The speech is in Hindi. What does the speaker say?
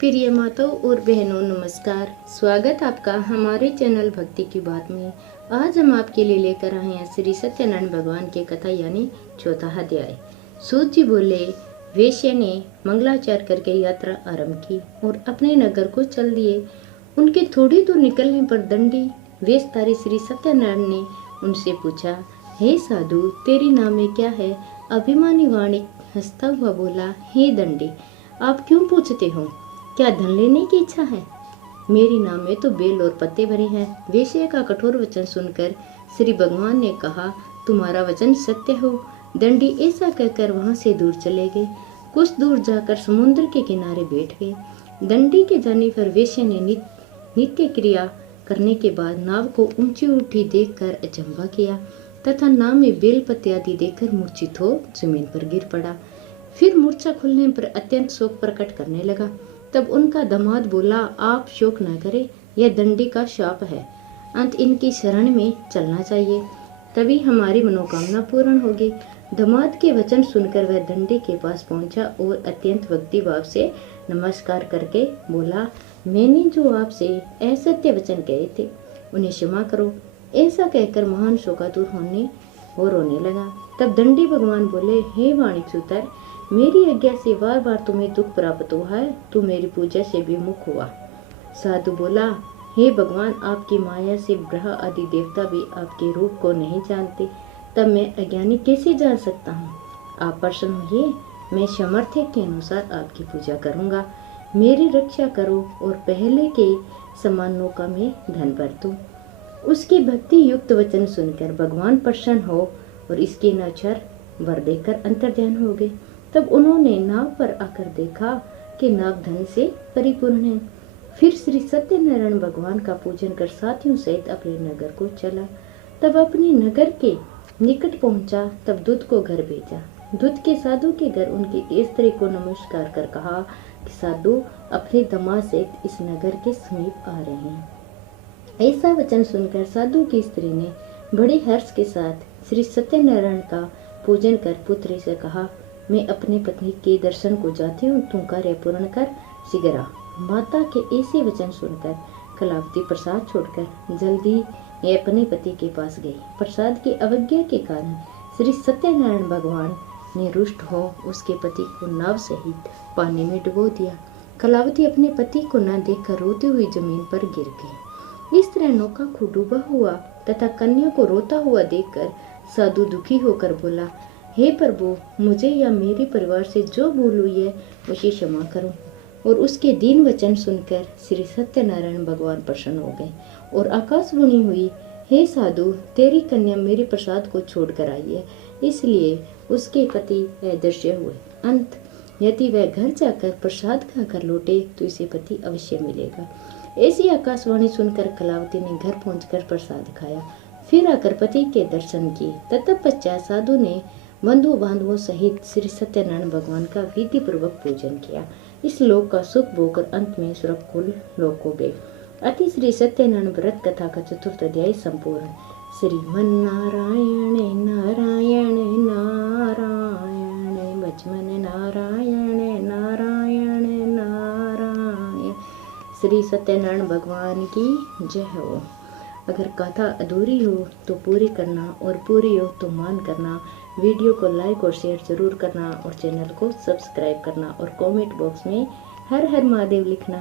प्रिय माताओं और बहनों, नमस्कार। स्वागत आपका हमारे चैनल भक्ति की बात में। आज हम आपके लिए लेकर आए हैं श्री सत्यनारायण भगवान की कथा यानी चौथा अध्याय। सूत जी बोले, वेश्या ने मंगलाचार करके यात्रा आरंभ की और अपने नगर को चल दिए। उनके थोड़ी दूर निकलने पर दंडी वेशधारी श्री सत्यनारायण ने उनसे पूछा, हे साधु, तेरी नाम में क्या है? अभिमानी वाणी हंसता हुआ बोला, हे दंडी, आप क्यों पूछते हो? क्या धन लेने की इच्छा है? मेरी नाम में तो बेल और पत्ते भरे हैं। वेश्या का कठोर वचन सुनकर श्री भगवान ने कहा, तुम्हारा वचन सत्य हो। दंडी ऐसा कहकर वहां से दूर चले गए। कुछ दूर जाकर समुद्र के किनारे बैठ गए। दंडी के जाने पर वेश्या ने नित्य क्रिया करने के बाद नाव को ऊंची उठी देखकर अचंभा किया तथा नाव में बेल पत्ते आदि देखकर मूर्छित हो जमीन पर गिर पड़ा। फिर मूर्छा खुलने पर अत्यंत शोक प्रकट करने लगा। तब उनका दामाद बोला, आप शोक न करें, यह दंडी का शाप है। अंत इनकी शरण में चलना चाहिए, तभी हमारी मनोकामना पूर्ण होगी। दामाद के वचन सुनकर वह दंडी के पास पहुंचा और अत्यंत भक्ति भाव से नमस्कार करके बोला, मैंने जो आपसे असत्य वचन कहे थे उन्हें क्षमा करो। ऐसा कहकर महान शोकातुर होने और रोने लगा। तब दंडी भगवान बोले, हे वाणिक सूतर, मेरी आज्ञा से बार बार तुम्हें दुख प्राप्त हुआ है, तू मेरी पूजा से विमुख हुआ। साधु बोला, हे भगवान, आपकी माया से ग्रह आदि देवता भी आपके रूप को नहीं जानते, तब मैं अज्ञानी कैसे जान सकता हूँ? आप प्रसन्न होइए, मैं सामर्थ्य के अनुसार आपकी पूजा करूँगा। मेरी रक्षा करो और पहले के समान नौका में धन भर दूं। उसकी भक्ति युक्त वचन सुनकर भगवान प्रसन्न हो और इसके नक्षर वर देकर अंतर्ध्यान हो गए। तब उन्होंने नाव पर आकर देखा कि नाव धन से परिपूर्ण है। फिर श्री सत्यनारायण भगवान का पूजन कर साथियों सहित अपने नगर को चला। तब अपने नगर के निकट पहुंचा, तब दूत को घर भेजा। दूत के साधु के घर उनकी स्त्री को नमस्कार कर कहा कि साधु अपने दामाद सहित इस नगर के समीप आ रहे हैं। ऐसा वचन सुनकर साधु की स्त्री ने बड़े हर्ष के साथ श्री सत्यनारायण का पूजन कर पुत्री से कहा, मैं अपने पत्नी के दर्शन को जाती हूँ, तू कार्य पूर्ण कर शीघ्र आ। माता के ऐसे वचन सुनकर कलावती प्रसाद छोड़कर जल्दी अपने पति के पास गई। प्रसाद की अवज्ञा के कारण श्री सत्यनारायण भगवान ने रुष्ट हो उसके पति को नाव सहित पानी में डुबो दिया। कलावती अपने पति को न देखकर रोती हुई जमीन पर गिर गई। इस तरह नौका को डूबा हुआ तथा कन्या को रोता हुआ देखकर साधु दुखी होकर बोला, हे प्रभु, मुझे या मेरे परिवार से जो भूल हुई है उसे क्षमा करो। और उसके दीन वचन सुनकर श्री सत्यनारायण भगवान प्रसन्न हो गए और आकाशवाणी हुई, हे साधु, तेरी कन्या मेरे प्रसाद को छोड़कर आई है, इसलिए उसके पति अदृश्य हुए। अंत यदि वह घर जाकर प्रसाद खाकर लौटे तो इसे पति अवश्य मिलेगा। ऐसी आकाशवाणी सुनकर कलावती ने घर पहुंचकर प्रसाद खाया, फिर आकर पति के दर्शन किए। तत्पश्चात साधु ने बंधु बांधवों सहित श्री सत्यनारायण भगवान का विधि पूर्वक पूजन किया। इस लोक का सुख भोगकर अंत में स्वर्गकुल लोक को गए। अति श्री सत्यनारायण व्रत कथा का चतुर्थ अध्याय संपूर्ण। श्रीमन्नारायण नारायण नारायण बचमन नारायण नारायण नारायण। श्री सत्यनारायण भगवान की जय हो। अगर कथा अधूरी हो तो पूरी करना और पूरी हो तो मान करना। वीडियो को लाइक और शेयर जरूर करना और चैनल को सब्सक्राइब करना और कमेंट बॉक्स में हर हर महादेव लिखना।